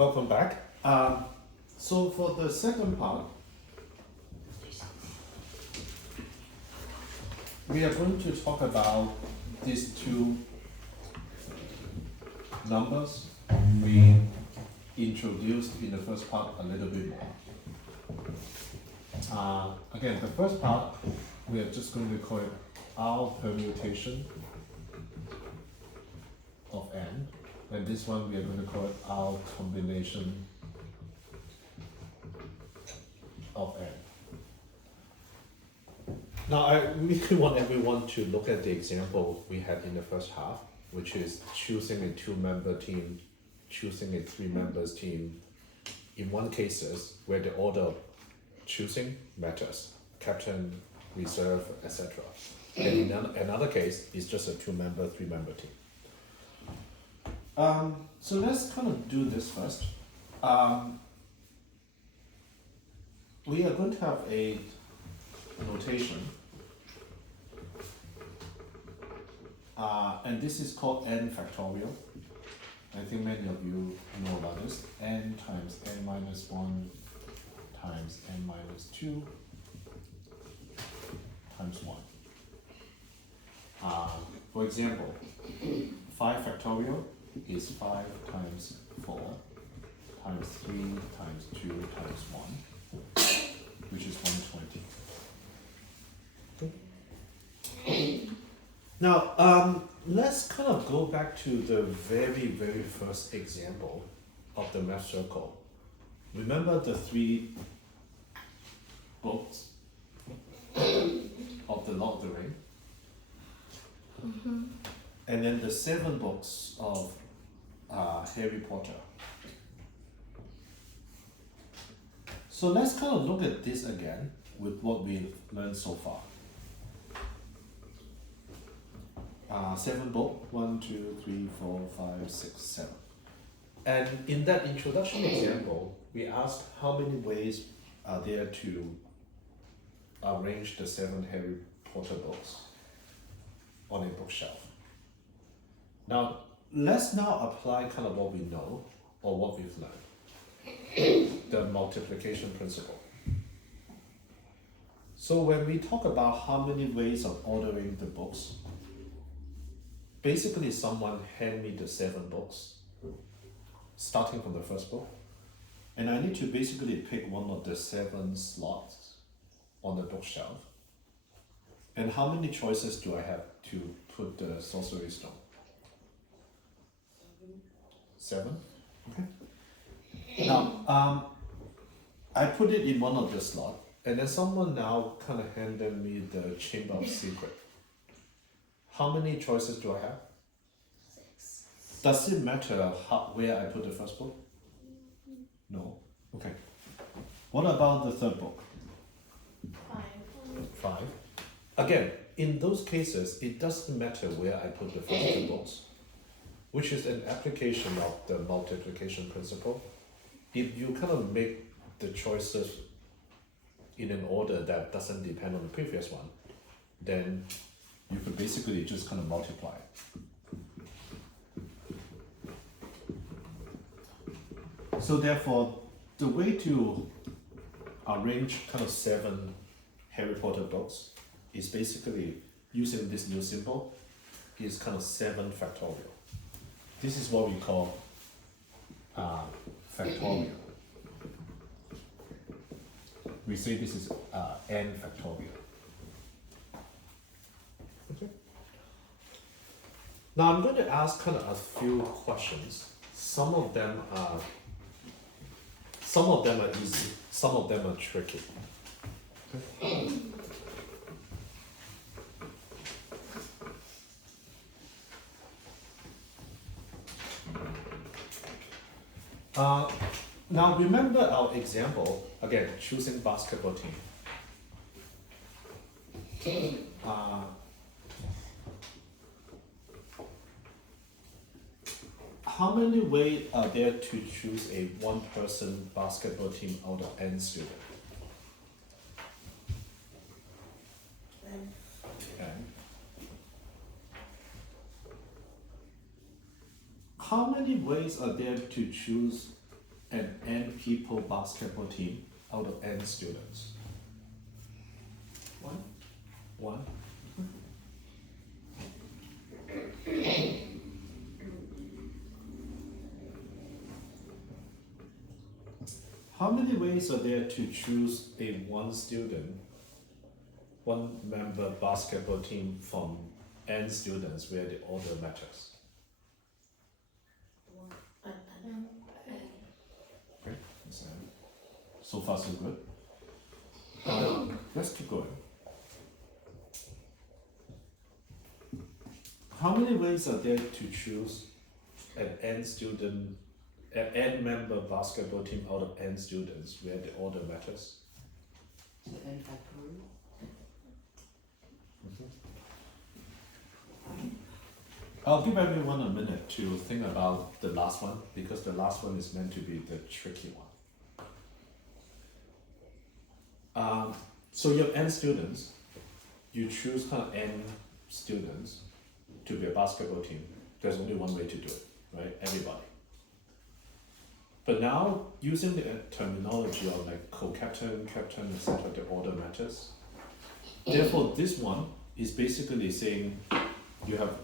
Welcome back. So for the second part, we are going to talk about these two numbers we introduced in the first part a little bit more. Again, the first part, we are just going to call it R permutation of n, and this one we are going to call it R combination of n. Now, I really want everyone to look at the example we had in the first half, which is choosing a two-member team, choosing a three-members team. In one cases, where the order of choosing matters, captain, reserve, etc. And in another case, it's just a two-member, three-member team. So let's kind of do this first. We are going to have a notation, and this is called n factorial. I think many of you know about this. N times n minus 1 times n minus 2 times 1. For example, 5 factorial is 5 times 4 times 3 times 2 times 1, which is 120. Now, let's kind of go back to the very first example of the math circle. Remember the 3 books of the Lord of the Ring? Mm-hmm. And then the 7 books of Harry Potter. So let's kind of look at this again with what we've learned so far. 7 book, 1, 2, 3, 4, 5, 6, 7. And in that introduction example, we asked how many ways are there to arrange the 7 Harry Potter books on a bookshelf. Now, let's now apply kind of what we know or what we've learned, the multiplication principle. So when we talk about how many ways of ordering the books, basically someone hand me the 7 books, starting from the first book, and I need to basically pick one of the 7 slots on the bookshelf. And how many choices do I have to put the sorcery stone? 7? Okay. Now, I put it in one of the slots, and then someone now kind of handed me the Chamber of Secret. How many choices do I have? 6. Does it matter where I put the first book? No. Okay. What about the third book? 5. 5. Again, in those cases, it doesn't matter where I put the first 2 books, which is an application of the multiplication principle. If you kind of make the choices in an order that doesn't depend on the previous one, then you could basically just kind of multiply. So therefore, the way to arrange kind of 7 Harry Potter books is basically using this new symbol, is kind of 7 factorial. This is what we call factorial. We say this is n factorial. Okay. Now I'm going to ask kind of a few questions. Some of them are easy, some of them are tricky. Okay. Now remember our example, again, choosing basketball team. How many ways are there to choose a one-person basketball team out of n students? N. How many ways are there to choose an N people basketball team out of N students? One. One. How many ways are there to choose a one member basketball team from N students where the order matters? One. Okay, so far so good. Let's keep going. How many ways are there to choose an N member basketball team out of N students where the order matters? So n factorial. I'll give everyone a minute to think about the last one because the last one is meant to be the tricky one. So you have N students, you choose kind of N students to be a basketball team. There's only one way to do it, right? Everybody. But now, using the terminology of like co-captain, captain, etc., the order matters. Therefore, this one is basically saying you have,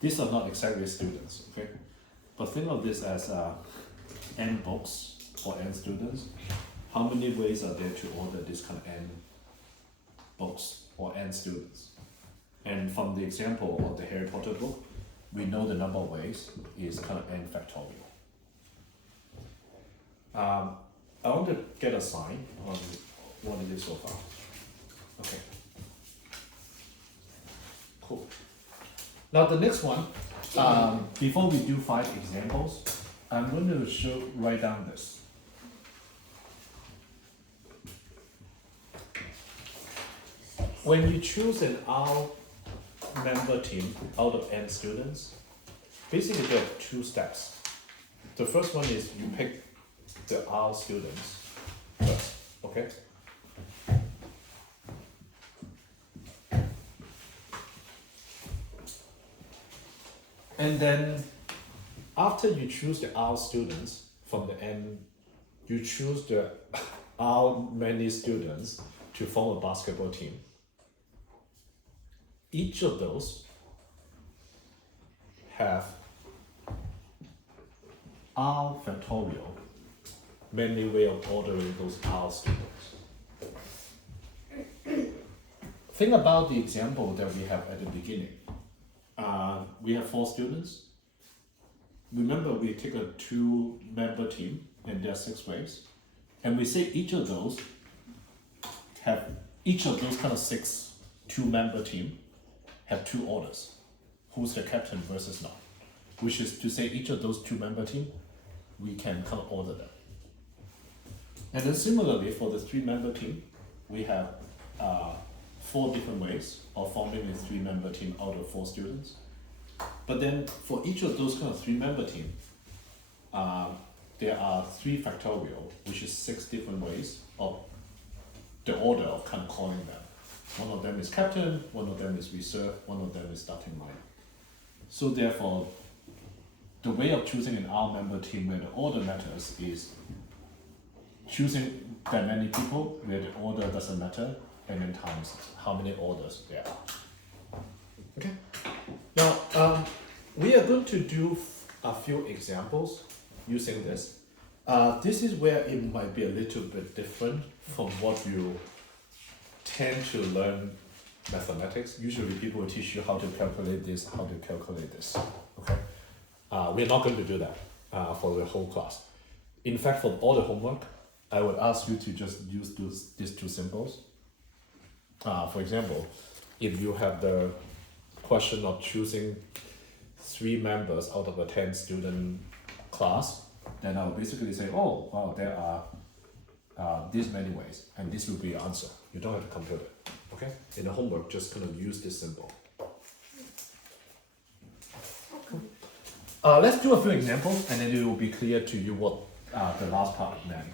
these are not exactly students, okay? But think of this as N books or N students. How many ways are there to order this kind of N books or N students? And from the example of the Harry Potter book, we know the number of ways is kind of N factorial. I want to get a sign on what it is so far. Okay. Cool. Now the next one, before we do 5 examples, I'm going to write down this. When you choose an R member team out of N students, basically there are 2 steps. The first one is you pick the R students first, okay? And then after you choose the R students from the N, you choose the R many students to form a basketball team. Each of those have R factorial, many way of ordering those R students. Think about the example that we have at the beginning. We have 4 students. Remember, we take a 2-member team, and there are 6 ways. And we say each of those kind of 6 2-member team have 2 orders. Who's the captain versus not? Which is to say each of those 2-member team, we can kind of order them. And then similarly for the 3-member team, we have 4 different ways of forming a 3-member team out of 4 students. But then for each of those kind of 3-member team, there are 3 factorial, which is 6 different ways of the order of kind of calling them. One of them is captain, one of them is reserve, one of them is starting line. So therefore, the way of choosing an R member team where the order matters is choosing that many people where the order doesn't matter, and then times how many orders there are. Okay. Now, we are going to do a few examples using this. This is where it might be a little bit different from what you tend to learn mathematics. Usually people will teach you how to calculate this, how to calculate this. Okay. We're not going to do that for the whole class. In fact, for all the homework, I would ask you to just use these 2 symbols. For example, if you have the question of choosing 3 members out of a 10-student class, then I will basically say, oh, wow, there are these many ways, and this will be your answer. You don't have to compute it, okay? In the homework, just kind of use this symbol. Let's do a few examples, and then it will be clear to you what the last part meant.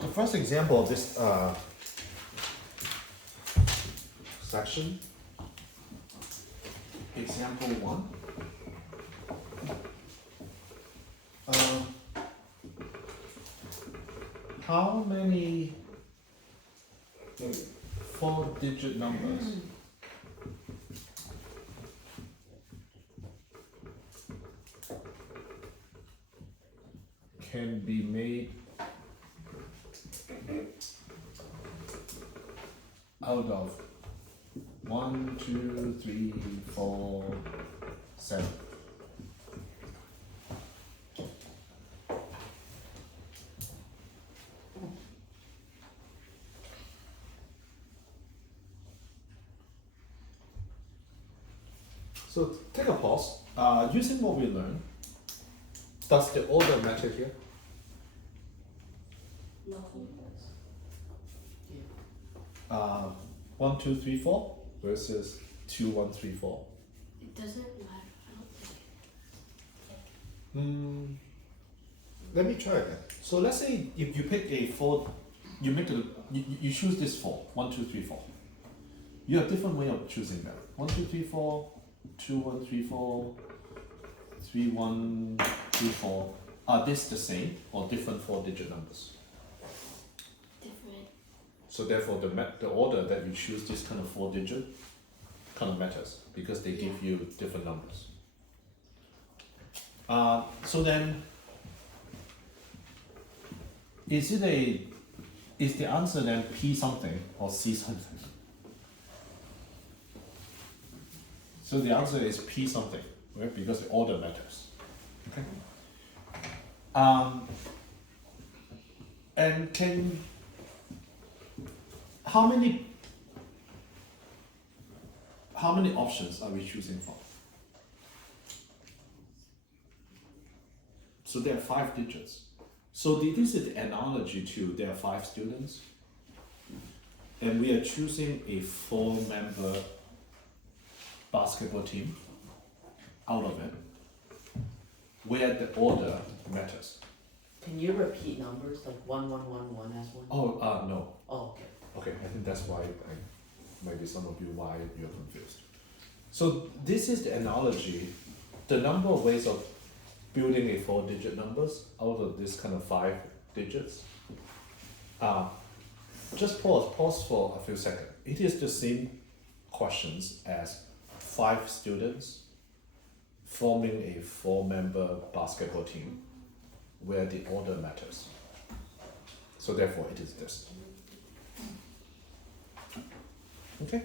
The first example of this section example 1. How many 4-digit numbers can be made out of 1, 2, 3, 4, 7? So take a pause. Using what we learned, does the order matter here? No. 1, 2, 3, 4 versus 2, 1, 3, 4. It doesn't matter, I don't think. Let me try again. So let's say if you pick a 4, you choose this 4, 1, 2, 3, 4. You have different way of choosing them. 1, 2, 3, 4, 2, 1, 3, 4, 3, 1, 2, 4. Are these the same or different 4-digit numbers? Different. So therefore the order that you choose this kind of 4-digit kind of matters because they give you different numbers. So then is the answer then P something or C something? So the answer is P something, right? Because the order matters. Okay. And how many options are we choosing from? So there are 5 digits. So this is the analogy to there are 5 students, and we are choosing a 4-member basketball team out of it, where the order matters. Can you repeat numbers like 1, 1, 1, 1 as one? Oh, no. Oh, okay. Okay, I think that's why maybe some of you why you're confused. So this is the analogy, the number of ways of building a 4-digit numbers out of this kind of 5 digits. Just pause for a few seconds. It is the same questions as 5 students forming a 4-member basketball team where the order matters. So therefore it is this. Okay.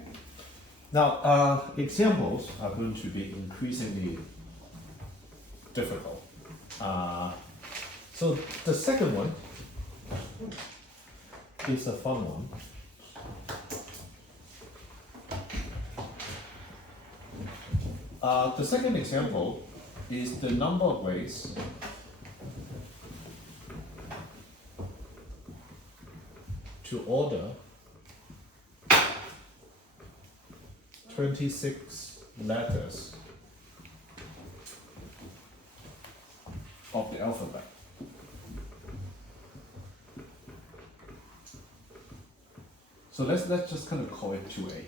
Now examples are going to be increasingly difficult. So the second one is a fun one. The second example is the number of ways to order 26 letters of the alphabet. So let's just kind of call it 2A.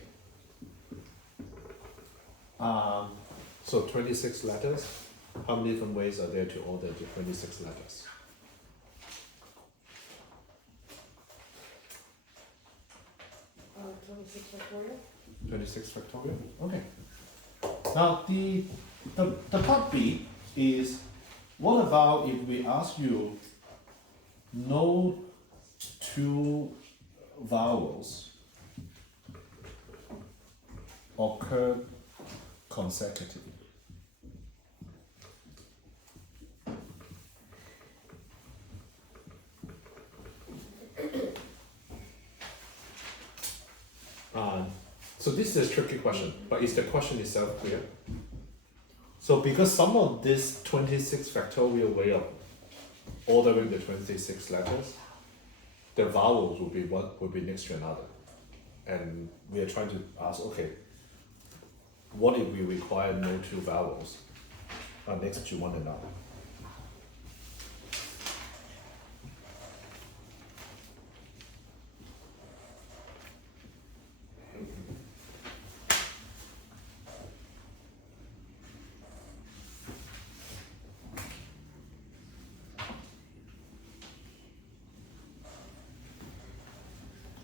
So 26 letters. How many different ways are there to order the 26 letters? Uh, 26 factorial? 26 factorial? Okay. Now the part B is, what about if we ask you no 2 vowels occur consecutively? So this is a tricky question, but is the question itself clear? So because some of this 26 factorial way of ordering the 26 letters, the vowels will be next to another. And we are trying to ask, okay, what if we require no 2 vowels are next to one another?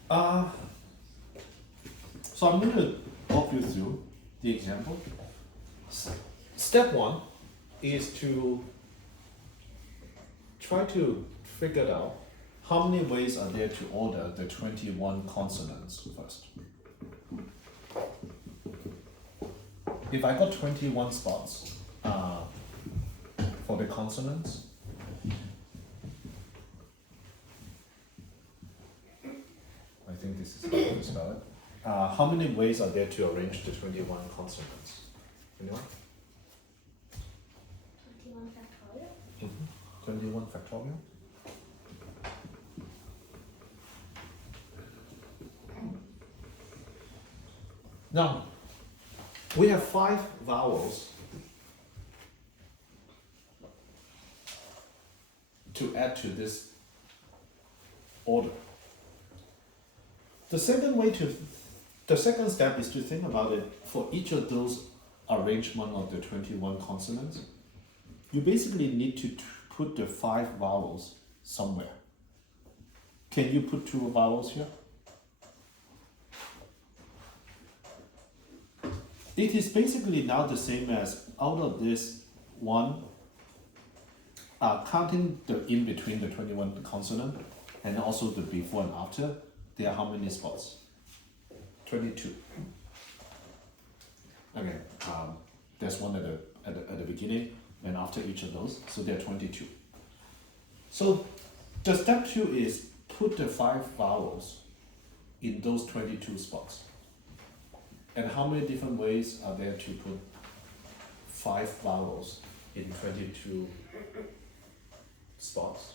So I'm going to walk you through the example. Step one is to try to figure out how many ways are there to order the 21 consonants first. If I got 21 spots for the consonants, I think this is how to spell it. How many ways are there to arrange the 21 consonants? Anyone? 21 factorial. 21 factorial? Now, we have 5 vowels to add to this order. The second step is to think about it for each of those arrangement of the 21 consonants. You basically need to put the 5 vowels somewhere. Can you put 2 vowels here? It is basically now the same as out of this one, counting the in between the 21 consonant and also the before and after, there are how many spots? 22. Okay, there's one at the beginning and after each of those, so there are 22. So the step 2 is put the 5 vowels in those 22 spots. And how many different ways are there to put 5 vowels in 22 spots?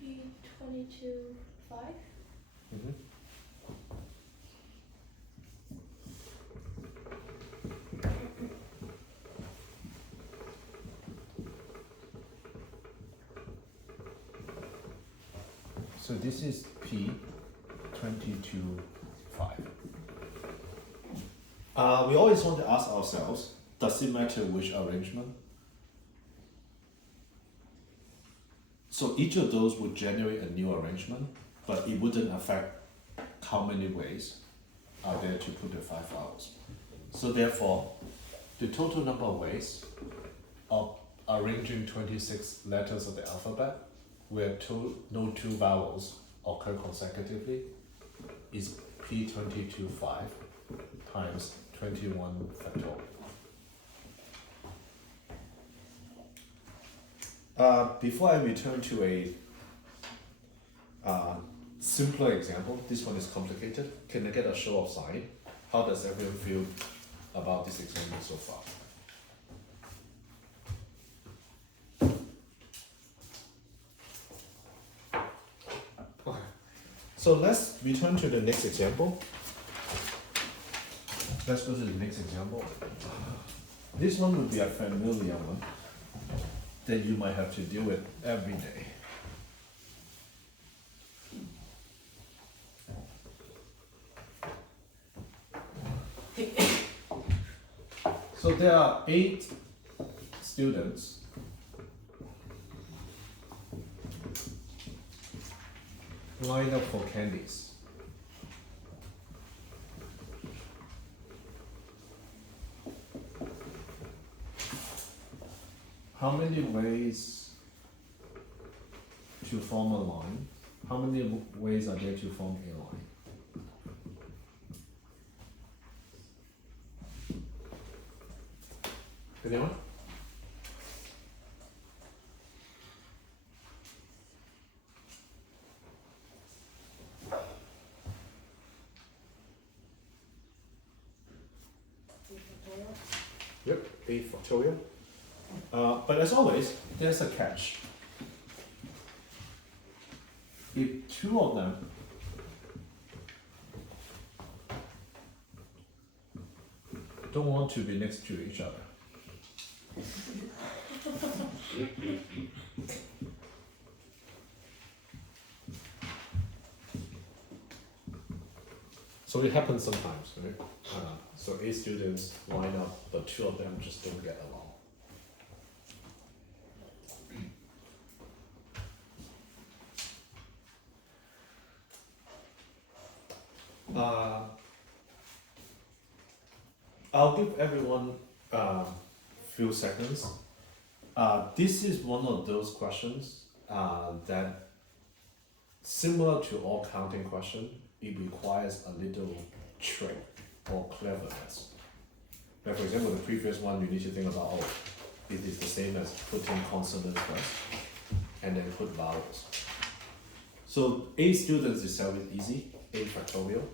P22 5. So this is P22 5. We always want to ask ourselves, does it matter which arrangement? So each of those would generate a new arrangement, but it wouldn't affect how many ways are there to put the 5 vowels. So therefore, the total number of ways of arranging 26 letters of the alphabet where no 2 vowels occur consecutively is P22 5 times 21 factorial. Before I return to a simpler example, this one is complicated. Can I get a show of sign? How does everyone feel about this example so far? Okay. So let's return to the next example. Let's go to the next example. This one would be a familiar one that you might have to deal with every day. So there are 8 students lined up for candies. How many ways to form a line? How many ways are there to form a line? Anyone? Yep, 8 factorial. But as always, there's a catch. If 2 of them don't want to be next to each other, So it happens sometimes, right? So 8 students line up, but 2 of them just don't get along. I'll give everyone few seconds. This is one of those questions that, similar to all counting questions, it requires a little trick or cleverness. Like for example, the previous one, you need to think about, oh, it is the same as putting consonants first, and then put vowels. So 8 students itself is easy, 8 factorial.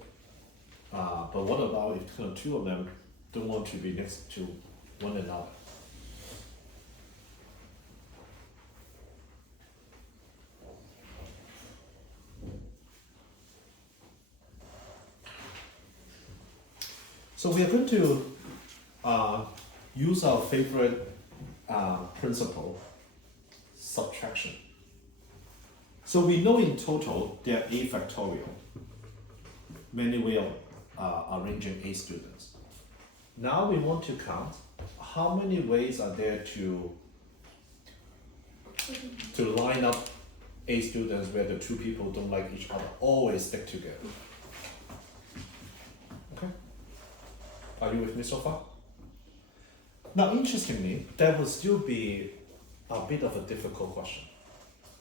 But what about if kind of 2 of them don't want to be next to one another? So we are going to use our favorite principle, subtraction. So we know in total there are 8 factorial, many ways of arranging 8 students. Now we want to count how many ways are there to line up 8 students where the 2 people don't like each other, always stick together. Okay? Are you with me so far? Now interestingly, that will still be a bit of a difficult question.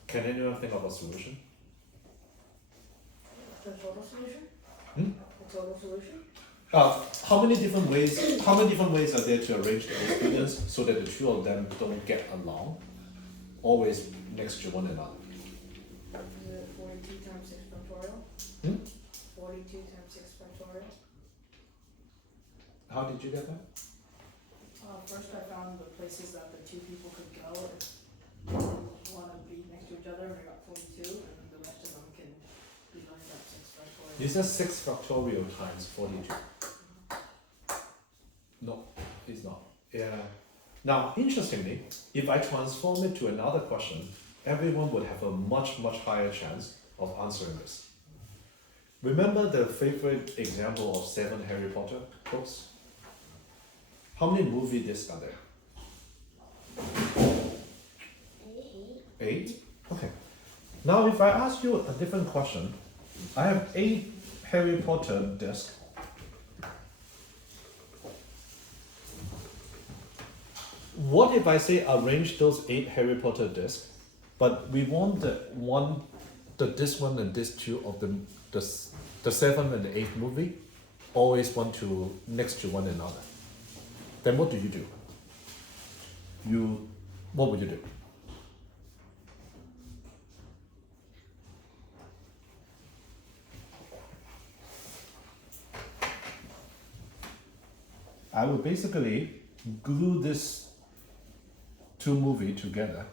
Can anyone think of a solution? The total solution? Hmm? The total solution? How many different ways are there to arrange the 8 students so that the 2 of them don't get along, always next to one another? Is it 42 times 6 factorial? Hmm? 42 times 6 factorial? How did you get that? First I found the places that the 2 people could go if they want to be next to each other, and I got 42, and then the rest of them can be lined up 6 factorial. Is that 6 factorial times 42? No, it's not. Yeah. Now, interestingly, if I transform it to another question, everyone would have a much higher chance of answering this. Remember the favorite example of 7 Harry Potter books? How many movie discs are there? 8? Okay. Now if I ask you a different question, I have 8 Harry Potter discs. What if I say arrange those 8 Harry Potter discs, but we want the disc 1 and disc 2 of the 7th and the 8th movie always next to one another? Then what do? What would you do? I would basically glue this 2 movies together.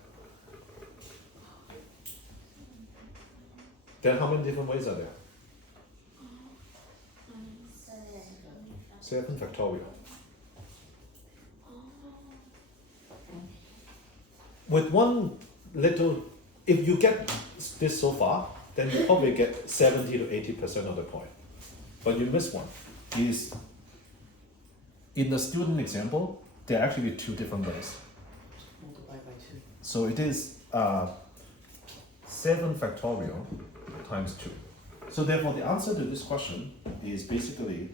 Then how many different ways are there? 7 factorial. With one little, if you get this so far, then you probably get 70 to 80% of the point. But you miss one. Is in the student example, there are actually 2 different ways. Multiply by 2. So it is 7 factorial times 2. So therefore the answer to this question is basically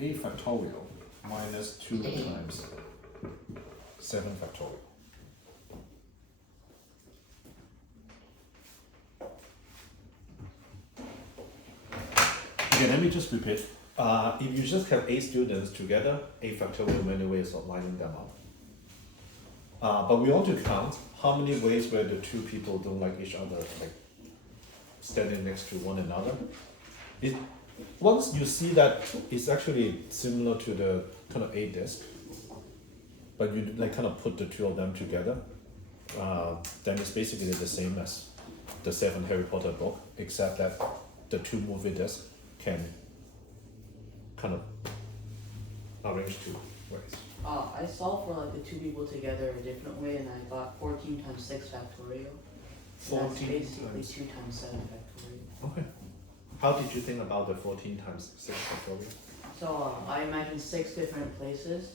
8 factorial minus 2 times 7 factorial. Okay, let me just repeat. If you just have 8 students together, 8 factorial many ways of lining them up. But we want to count how many ways where the 2 people don't like each other, like standing next to one another. Once you see that it's actually similar to the kind of 8 disc, but you like kind of put the 2 of them together, then it's basically the same as the 7 Harry Potter book, except that the 2 movie discs can kind of arrange 2 ways. I solved for like the 2 people together a different way, and I got 14 times 6 factorial. So that's 14 basically times. 2 times 7 factorial. Okay. How did you think about the 14 times 6 factorial? So I imagine 6 different places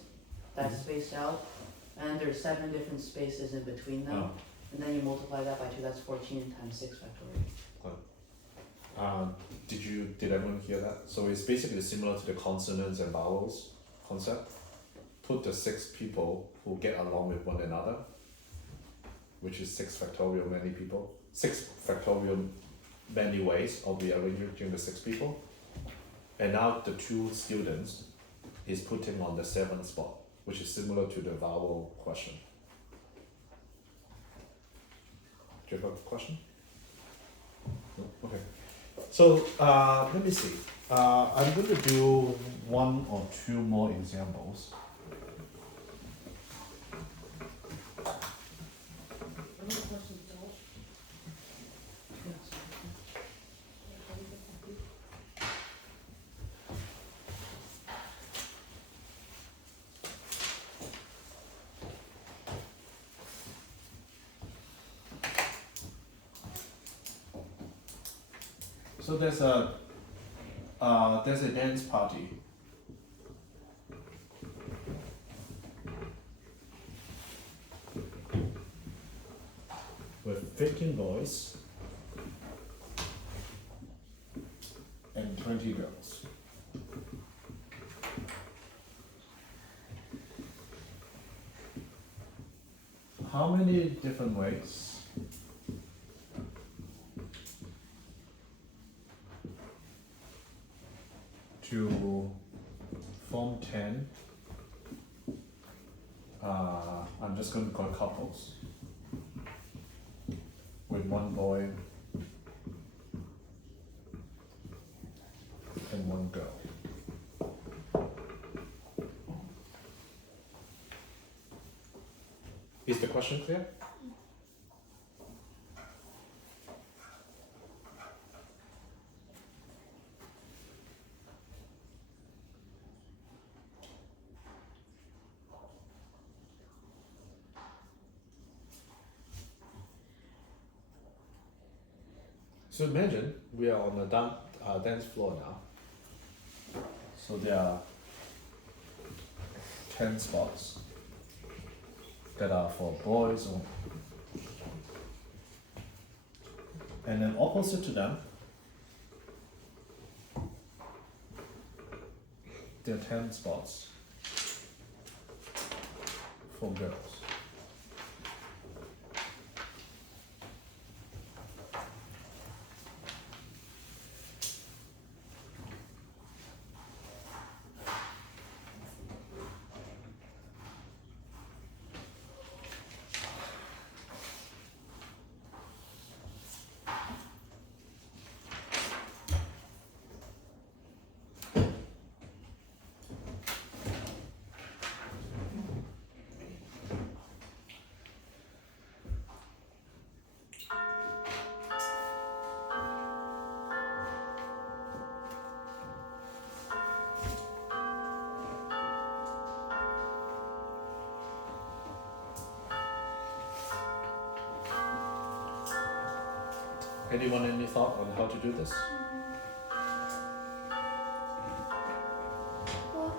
that's Mhm. spaced out, and there's 7 different spaces in between them. Oh. And then you multiply that by 2, that's 14 times 6 factorial. Did everyone hear that? So it's basically similar to the consonants and vowels concept. Put the 6 people who get along with one another, which is 6 factorial many people. 6 factorial many ways of rearranging the 6 people. And now the 2 students is putting on the 7th spot, which is similar to the vowel question. Do you have a question? No? Okay. So let me see. I'm going to do 1 or 2 more examples. Any questions, Joel? So there's a dance party. With 15 boys and 20 girls. How many different ways to form 10? I'm just going to call couples with 1 boy and 1 girl. Is the question clear? So imagine we are on the dance floor now. So there are 10 spots that are for boys only. And then opposite to them, there are 10 spots for girls. Anyone any thought on how to do this? Well,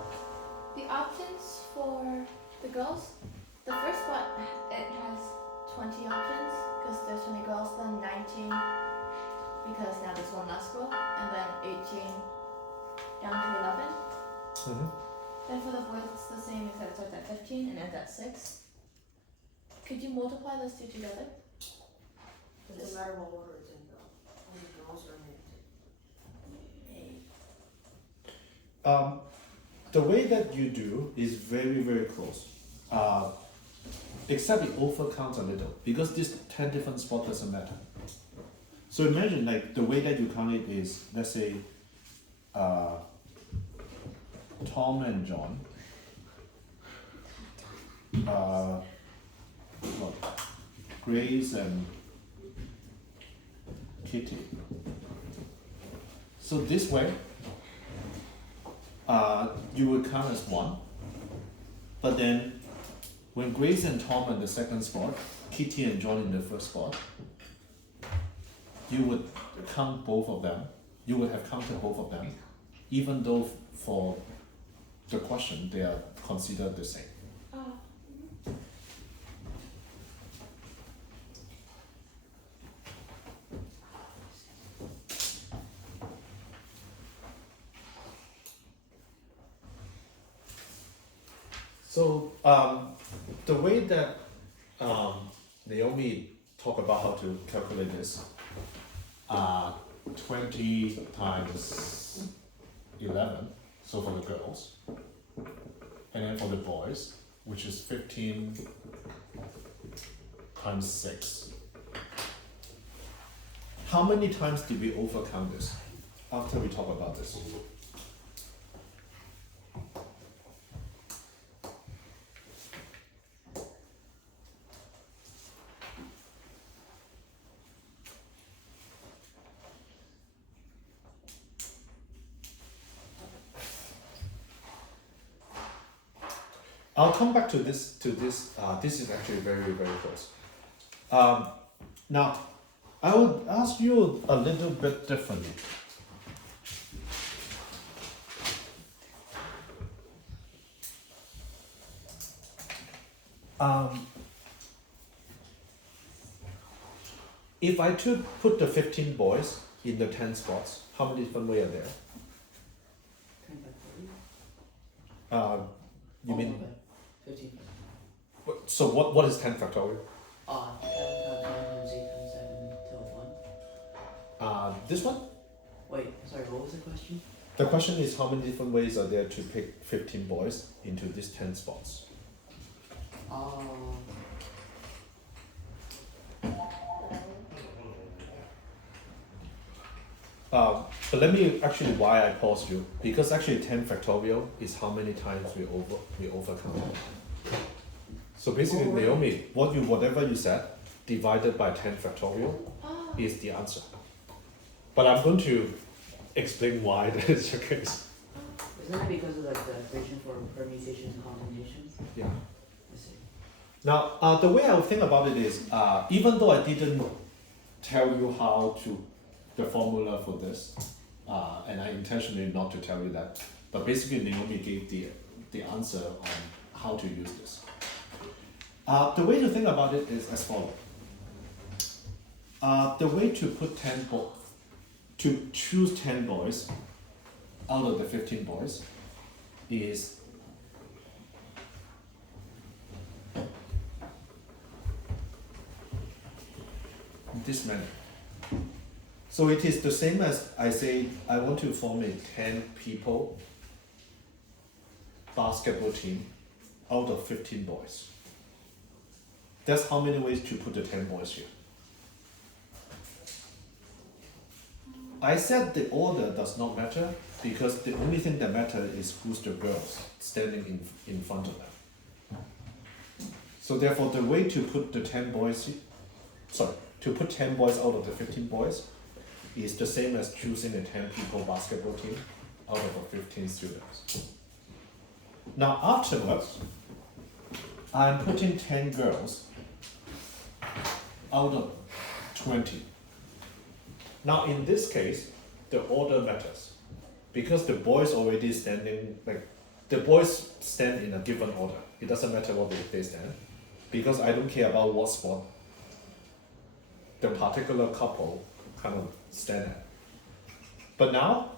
the options for the girls, the first spot, it has 20 options, because there's 20 girls, then 19, because now there's one less girl, and then 18 down to 11. Mm-hmm. Then for the boys, it's the same, except it starts at 15 and ends at 6. Could you multiply those two together? Doesn't matter what order it's in though. Only girls are in. The way that you do is very, very close. Except it overcounts a little, because this 10 different spots doesn't matter. So imagine like the way that you count it is, let's say, Tom and John, Grace and Kitty. So this way, you will count as 1, but then when Grace and Tom are in the second spot, Kitty and John in the first spot, you would count both of them. You would have counted both of them, even though for the question they are considered the same. So the way that Naomi talk about how to calculate this, 20 times 11, so for the girls, and then for the boys, which is 15 times 6. How many times did we overcome this after we talk about this? I'll come back to this. This is actually very, very close. Now, I would ask you a little bit differently. If I put the 15 boys in the 10 spots, how many different ways are there? 10 factorial? You mean? Okay. 15. So what is 10 factorial? 10 times 9 times 8 times 7 till 1. This one? Wait, sorry, what was the question? The question is how many different ways are there to pick 15 boys into these 10 spots? But let me actually why I paused you, because actually 10 factorial is how many times we overcome. So basically, right. Naomi, whatever you said divided by 10 factorial is the answer. But I'm going to explain why that is the case. Isn't it because of like the equation for permutations and combinations? Yeah. I see. Now, the way I would think about it is, even though I didn't tell you how to the formula for this, and I intentionally not to tell you that, but basically Naomi gave the answer on how to use this. The way to think about it is as follows. The way to put to choose 10 boys out of the 15 boys is this manner. So it is the same as I say I want to form a 10 people basketball team out of 15 boys. That's how many ways to put the 10 boys here. I said the order does not matter because the only thing that matters is who's the girls standing in front of them. So therefore the way to put the 10 boys, to put 10 boys out of the 15 boys is the same as choosing a 10 people basketball team out of a 15 students. Now afterwards, I'm putting 10 girls out of 20. Now in this case, the order matters because the boys already standing, the boys stand in a given order. It doesn't matter what they stand because I don't care about what spot the particular couple kind of stand at. But now,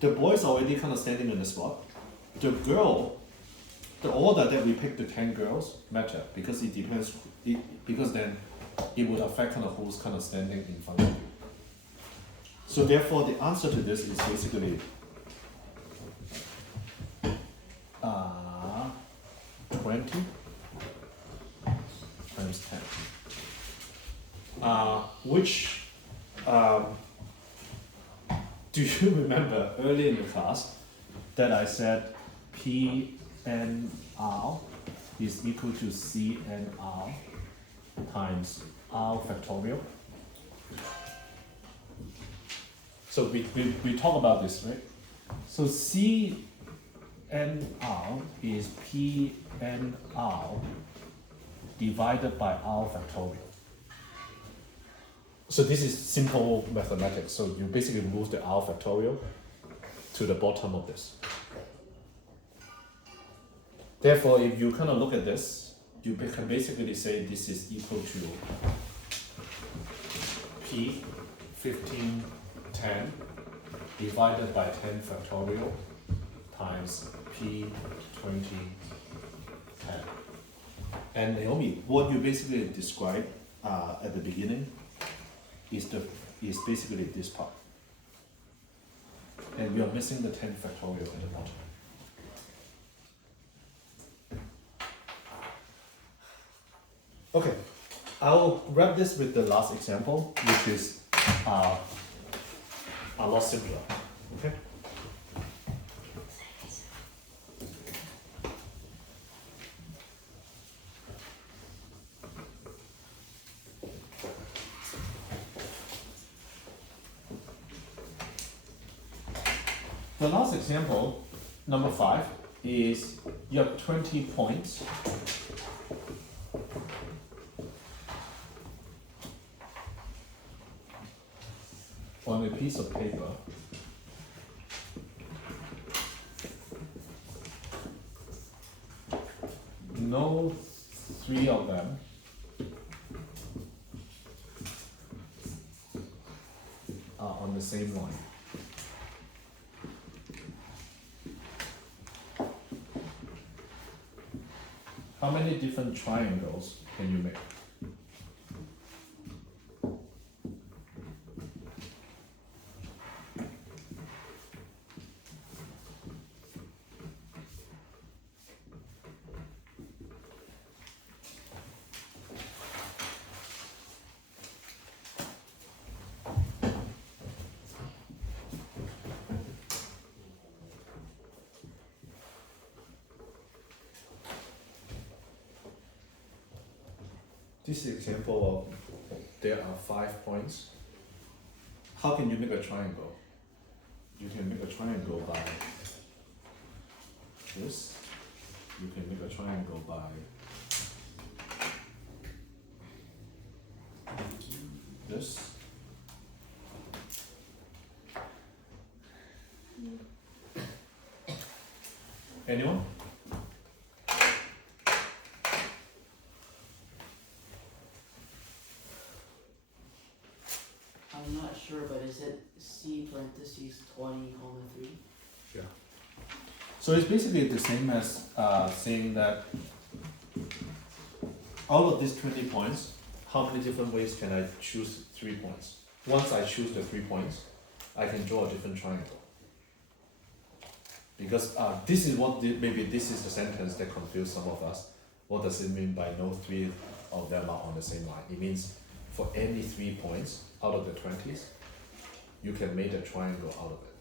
the boys already kind of standing in the spot. The order that we pick the 10 girls matter because it depends, because then it would affect kind of who's kind of standing in front of you. So therefore, the answer to this is basically 20 times 10. Which do you remember early in the class that I said PNR is equal to CNR times R factorial? So we talk about this, right? So CNR is PNR divided by R factorial. So this is simple mathematics. So you basically move the r factorial to the bottom of this. Therefore, if you kind of look at this, you can basically say this is equal to p 1510 divided by 10 factorial times p 2010. And Naomi, what you basically described at the beginning is basically this part. And we are missing the 10 factorial at the bottom. Okay, I'll wrap this with the last example, which is a lot simpler. Okay. The last example, number 5, is you have 20 points. On a piece of paper. No 3 of them are on the same line. How many different triangles can you make? This is an example of there are 5 points. How can you make a triangle? You can make a triangle by this. You can make a triangle by this. Anyone? I'm not sure, but is it C parentheses 20, 3? Yeah. So it's basically the same as saying that out of these 20 points, how many different ways can I choose 3 points? Once I choose the 3 points, I can draw a different triangle. Because this is what maybe this is the sentence that confused some of us. What does it mean by no 3 of them are on the same line? It means for any 3 points out of the 20s, you can make a triangle out of it.